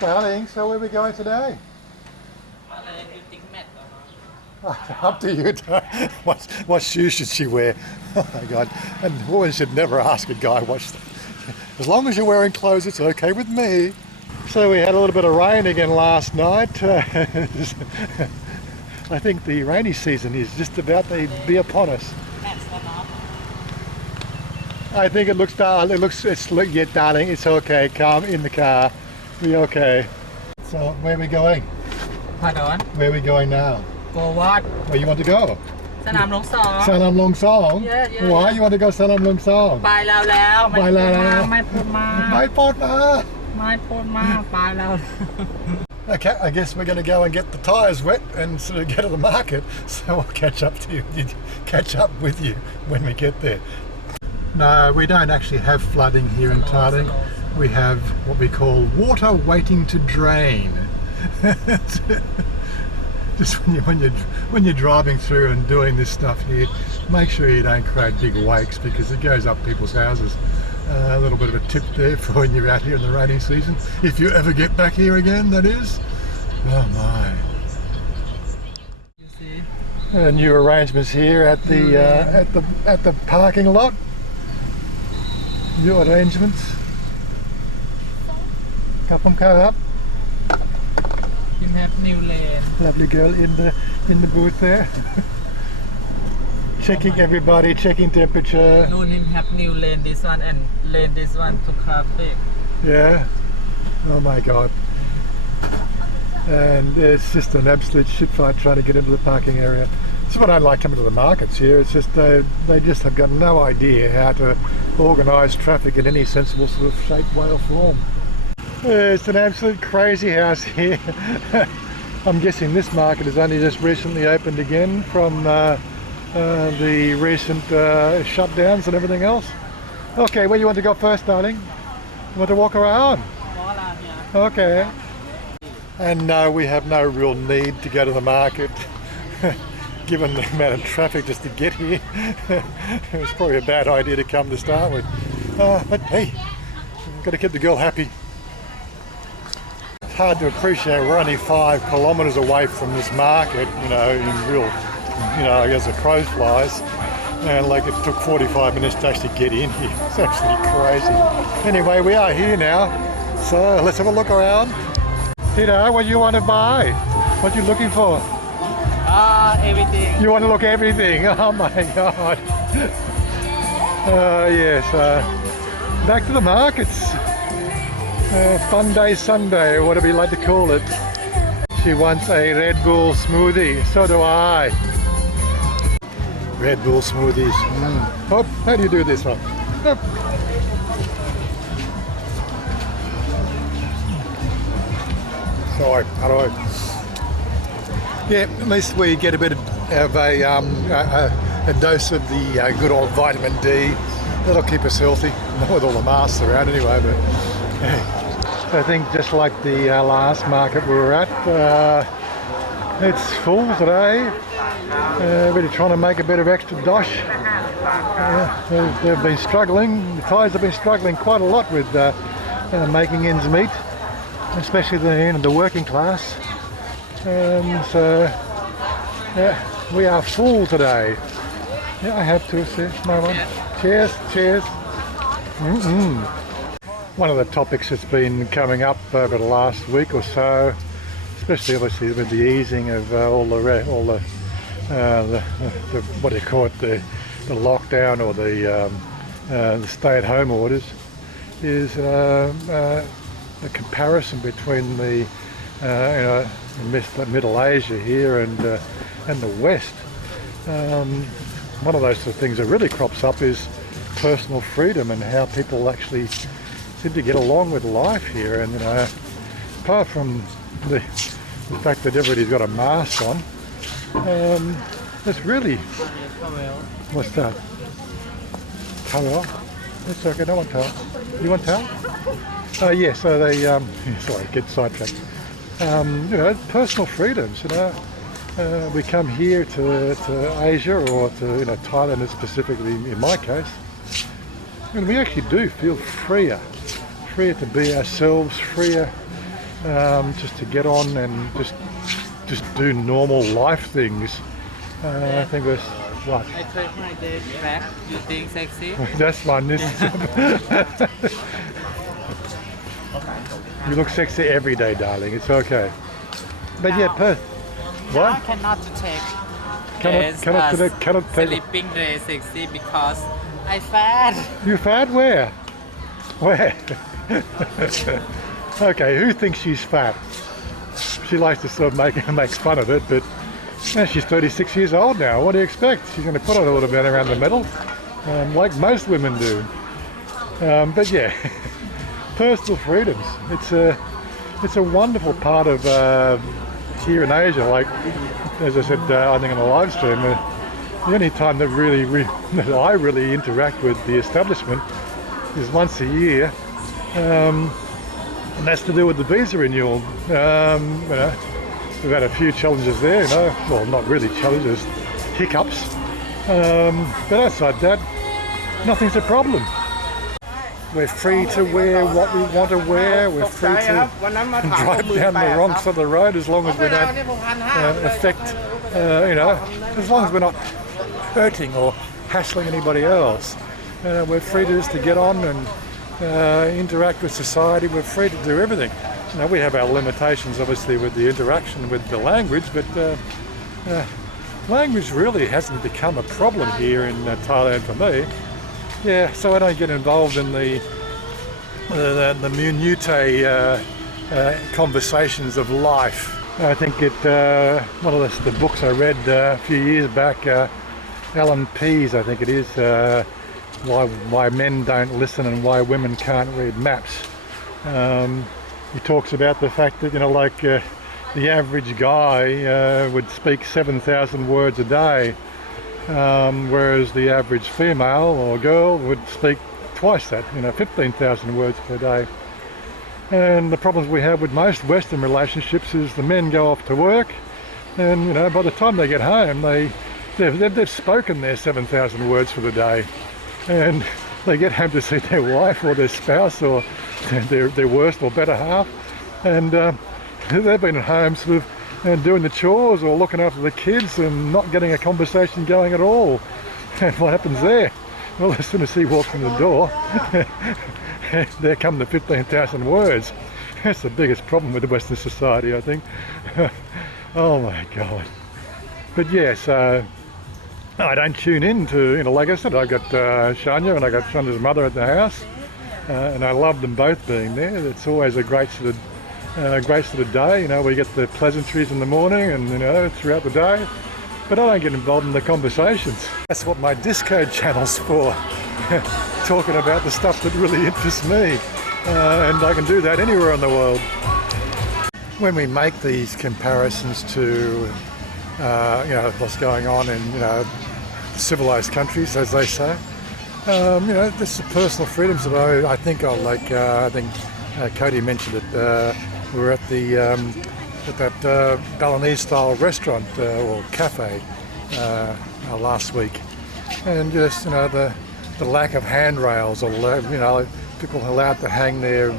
Darling, so where are we going today? Up to you. What shoes should she wear? Oh my God. And women should never ask a guy as long as you're wearing clothes, it's okay with me. So we had a little bit of rain again last night. I think the rainy season is just about to be upon us. I think it looks dark. Yeah, darling, it's okay. Calm in the car. We okay. So where are we going? Pardon? Where are we going now? Go what? Where you want to go? Sanam Long Song. Sanam Long Song? Yeah. Why you want to go Sanam Long Song? ไปแล้วไม่พูดมาก My partner. ไปแล้ว Okay, I guess we're going to go and get the tyres wet and sort of get to the market. So I'll catch up with you when we get there. No, we don't actually have flooding here in Thailand. We have what we call water waiting to drain. Just when you're driving through and doing this stuff here, make sure you don't create big wakes because it goes up people's houses. A little bit of a tip there for when you're out here in the rainy season, if you ever get back here again, that is. Oh my! You see? New arrangements here at the parking lot. New arrangements. Come up. You have new lane. Lovely girl in the booth there. Checking everybody, checking temperature. Noon him have new lane this one and lane this one to traffic. Yeah. Oh my God. And it's just an absolute shit fight trying to get into the parking area. That's what I like coming to the markets here. It's just they just have got no idea how to organise traffic in any sensible sort of shape, way or form. It's an absolute crazy house here. I'm guessing this market has only just recently opened again from the recent shutdowns and everything else. Okay, where you want to go first, darling? You want to walk around? Okay. And no, we have no real need to go to the market. Given the amount of traffic just to get here, it was probably a bad idea to come to start with. But hey, got to keep the girl happy. It's hard to appreciate we're only 5 kilometres away from this market, in real, as the crow flies. And like it took 45 minutes to actually get in here. It's absolutely crazy. Anyway, we are here now, so let's have a look around. Tita, what do you want to buy? What are you looking for? Everything. You want to look at everything? Oh my God. Yes. Back to the markets. Fun day Sunday, or whatever you like to call it. She wants a Red Bull smoothie. So do I. Red Bull smoothies. Oh, how do you do this one? Oh. Sorry, how do I? Yeah, at least we get a bit of a dose of the good old vitamin D. That'll keep us healthy. Not with all the masks around anyway, but yeah. So I think just like the last market we were at, it's full today. Really trying to make a bit of extra dosh. They've been struggling. The Thais have been struggling quite a lot with making ends meet, especially the working class. So yeah, we are full today. Yeah, I have to see my one. Cheers. One of the topics that's been coming up over the last week or so, especially obviously with the easing of all the what do you call it, the lockdown or the stay-at-home orders, is the comparison between the Middle Asia here and the West. One of those sort of things that really crops up is personal freedom and how people actually seem to get along with life here. And apart from the fact that everybody's got a mask on, it's really... What's that? Towel? It's okay, I don't want towel. You want towel? Yeah, so they... sorry, get sidetracked. Personal freedoms, we come here to Asia or to Thailand specifically in my case, and we actually do feel freer to be ourselves, freer just to get on and just do normal life things. I think it was what? I took my date back. You think sexy? That's fun. You look sexy every day, darling. It's okay. But yeah, what? I cannot take Cannot take. sleeping dress sexy because I fat. You fat? Where? Where? Okay, who thinks she's fat? She likes to sort of make fun of it, but she's 36 years old now. What do you expect? She's going to put on a little bit around the middle, like most women do. But yeah, personal freedoms. It's a wonderful part of here in Asia. Like as I said, I think on the live stream, the only time that that I really interact with the establishment is once a year. And that's to do with the visa renewal. We've had a few challenges there, well, not really challenges, hiccups. But outside that, nothing's a problem. We're free to wear what we want to wear. We're free to drive down the wrong side of the road as long as we don't affect, as long as we're not hurting or hassling anybody else. We're free to just to get on and interact with society. We're free to do everything. We have our limitations obviously with the interaction with the language, but language really hasn't become a problem here in Thailand for me. Yeah, so I don't get involved in the minutiae conversations of life. I think one of the books I read a few years back, Alan Pease, I think it is, why men don't listen and why women can't read maps. He talks about the fact that the average guy would speak 7,000 words a day, whereas the average female or girl would speak twice that, 15,000 words per day. And the problems we have with most Western relationships is the men go off to work, and by the time they get home, they've spoken their 7,000 words for the day. And they get home to see their wife or their spouse or their worst or better half, and they've been at home sort of doing the chores or looking after the kids and not getting a conversation going at all. And what happens there? Well, as soon as he walks in the door, there come the 15,000 words. That's the biggest problem with the Western society, I think. Oh my God. But yes, I don't tune in to, like I said, I've got Chanya and I've got Chanya's mother at the house, and I love them both being there. It's always a great sort of day. We get the pleasantries in the morning and throughout the day, but I don't get involved in the conversations. That's what my Discord channel's for, talking about the stuff that really interests me, and I can do that anywhere in the world. When we make these comparisons to what's going on in civilized countries, as they say, this is the personal freedoms that I think of. Like I think Cody mentioned it. We were at that Balinese style restaurant or cafe last week, and just the lack of handrails, or people allowed to hang their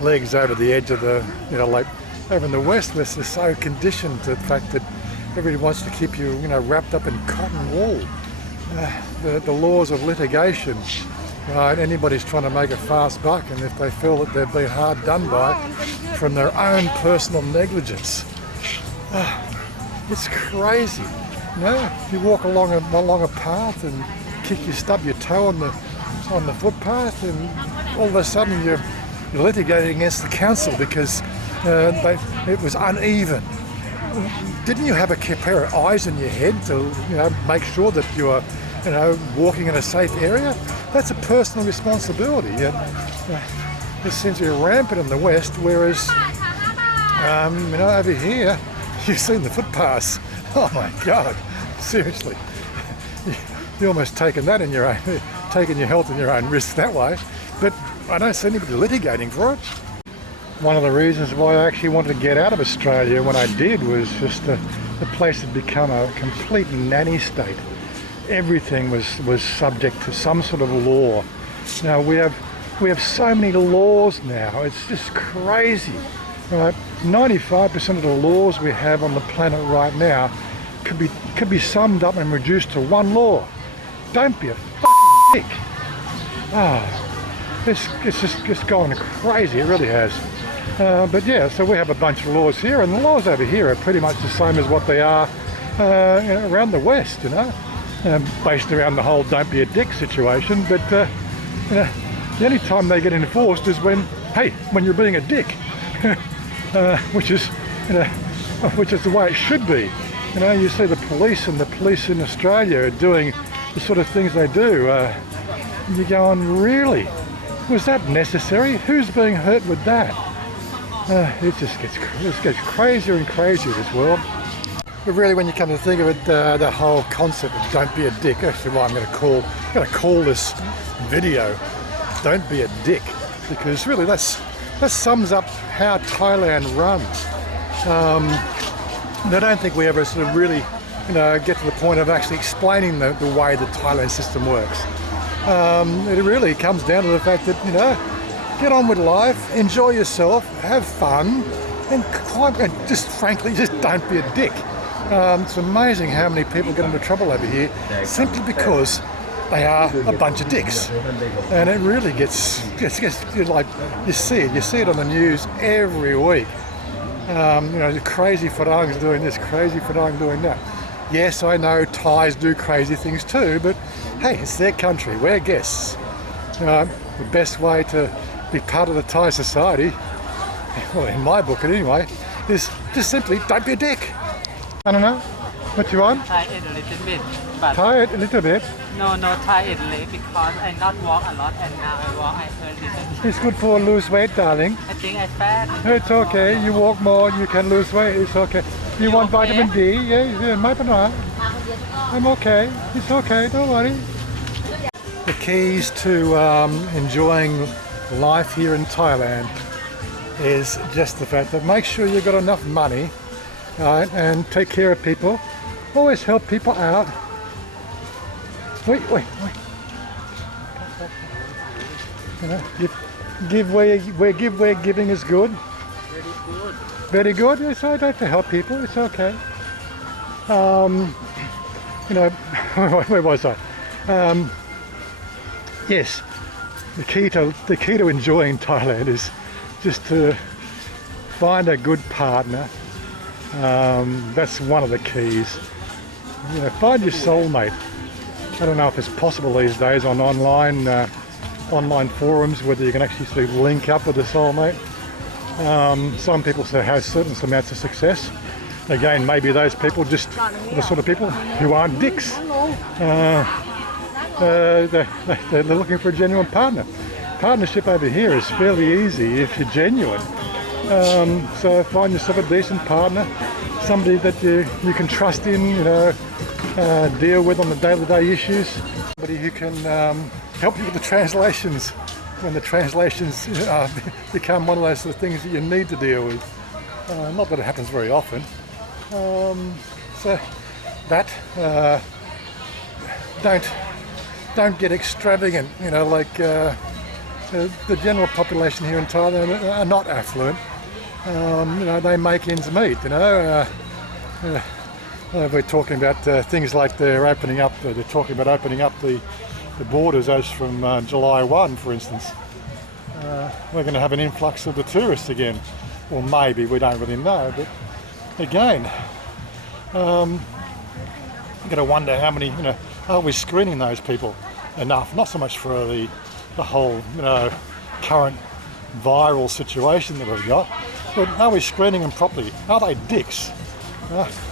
legs over the edge of the like over in the West, we're so conditioned to the fact that everybody wants to keep you wrapped up in cotton wool. The laws of litigation, right? Anybody's trying to make a fast buck, and if they feel that they've been hard done by from their own personal negligence, it's crazy. You walk along a path and stub your toe on the footpath, and all of a sudden you're litigating against the council because it was uneven. Didn't you have a pair of eyes in your head to make sure that you are walking in a safe area? That's a personal responsibility. This seems to be rampant in the West, whereas over here you've seen the footpaths. Oh my God, seriously, you're almost taking that in your own, taking your health in your own risk that way. But I don't see anybody litigating for it. One of the reasons why I actually wanted to get out of Australia when I did was just the place had become a complete nanny state. Everything was subject to some sort of law. Now we have so many laws now. It's just crazy. Right, 95% of the laws we have on the planet right now could be summed up and reduced to one law. Don't be a fucking dick. It's just gone crazy, it really has. But yeah, so we have a bunch of laws here, and the laws over here are pretty much the same as what they are around the West, you know, based around the whole "don't be a dick" situation. But you know, the only time they get enforced is when you're being a dick, which is the way it should be. You know, you see the police in Australia are doing the sort of things they do. You're going, really? Was that necessary? Who's being hurt with that? It just gets crazier and crazier, this world. But really, when you come to think of it, the whole concept of "don't be a dick," actually what I'm going to call this video "Don't Be a Dick," because really that sums up how Thailand runs. I don't think we ever sort of really, you know, get to the point of actually explaining the way the Thailand system works. It really comes down to the fact that, you know, get on with life, enjoy yourself, have fun, and just frankly, just don't be a dick. It's amazing how many people get into trouble over here simply because they are a bunch of dicks, and it really gets like, you see it on the news every week. You know, the crazy Farang's doing this, crazy Farang doing that. Yes, I know Thais do crazy things too, but hey, it's their country, we're guests. The best way to be part of the Thai society, well, in my book anyway, is just simply don't be a dick. I don't know, what you want? Try it a little bit, but Try it a little bit. no, try it late because I not walk a lot and now I walk a little bit. It's good for lose weight, darling. I think I fat. It's okay, you walk more, you can lose weight, it's okay. You want okay? vitamin D? Yeah, my banana. I'm okay, it's okay, don't worry. The keys to enjoying life here in Thailand is just the fact that make sure you've got enough money, and take care of people. Always help people out. Wait. You know, give where giving is good. Very good. It's all right to help people. It's okay. You know, where was I? Yes, the key to enjoying Thailand is just to find a good partner. That's one of the keys. You know, find your soulmate. I don't know if it's possible these days on online forums whether you can actually sort of link up with a soulmate. Some people say have certain amounts of success. Again, maybe those people just the sort of people who aren't dicks. They're looking for a genuine partner. Partnership over here is fairly easy if you're genuine. So find yourself a decent partner, somebody that you can trust in, you know, deal with on the day-to-day issues. Somebody who can help you with the translations when the translations become one of those sort of things that you need to deal with. Not that it happens very often. So that don't get extravagant. You know, like the general population here in Thailand are not affluent. You know, they make ends meet. You know, we're talking about things like they're talking about opening up the borders as from July 1, for instance. We're going to have an influx of the tourists again. Well, maybe, we don't really know, but again, you've got to wonder how many, you know, are we screening those people enough? Not so much for the whole, you know, current viral situation that we've got, but are we screening them properly? Are they dicks?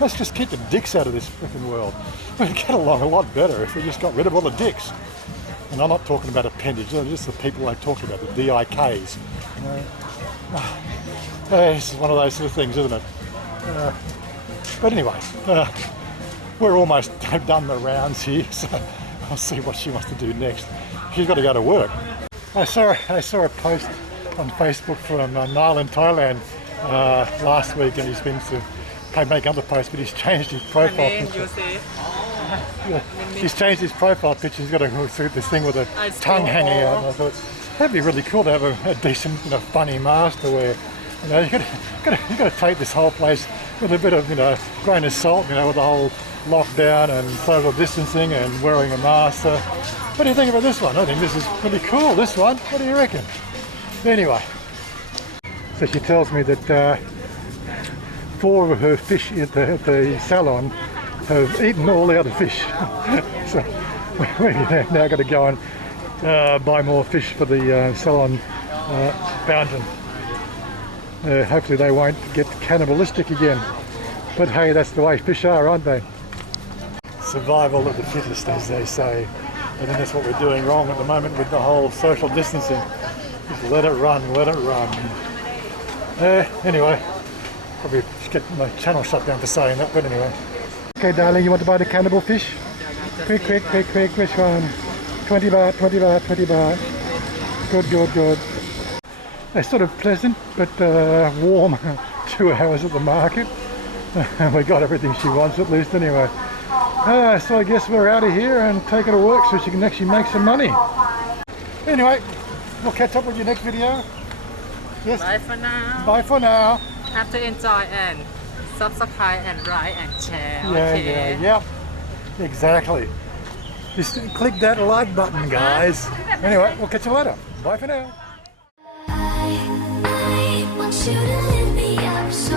Let's just keep the dicks out of this freaking world. We'd get along a lot better if we just got rid of all the dicks. And I'm not talking about appendages, just the people I talked about, the DIKs. This is one of those sort of things, isn't it? But anyway, we're almost done the rounds here, so I'll see what she wants to do next. She's got to go to work. I saw a post on Facebook from Niall in Thailand last week, and he's been to make other posts, but he's changed his profile picture. Yeah, he's changed his profile picture. He's got this thing with a tongue hanging out. And I thought that'd be really cool to have a decent, you know, funny mask to wear. You know, you got to take this whole place with a bit of, you know, grain of salt, you know, with the whole lockdown and social distancing and wearing a mask. So, what do you think about this one? I think this is pretty cool, this one. What do you reckon? Anyway, so she tells me that 4 of her fish at the salon have eaten all the other fish. So we're now going to go and buy more fish for the salon fountain. Hopefully they won't get cannibalistic again. But hey, that's the way fish are, aren't they? Survival of the fittest, as they say. I think that's what we're doing wrong at the moment with the whole social distancing. Just let it run, let it run. Anyway, probably just get my channel shut down for saying that, but anyway. Okay, darling, you want to buy the cannibal fish? Quick, which one? 20 baht, 20 baht, 20 baht. Good. They're sort of pleasant, but warm 2 hours at the market. And we got everything she wants, at least, anyway. So I guess we're out of here and take her to work so she can actually make some money. Anyway, we'll catch up with you next video. Yes. Bye for now. Bye for now. Have to enjoy and subscribe and like and share. Yeah. Exactly. Just click that like button, guys. Anyway, we'll catch you later. Bye for now. I want you to lift me up so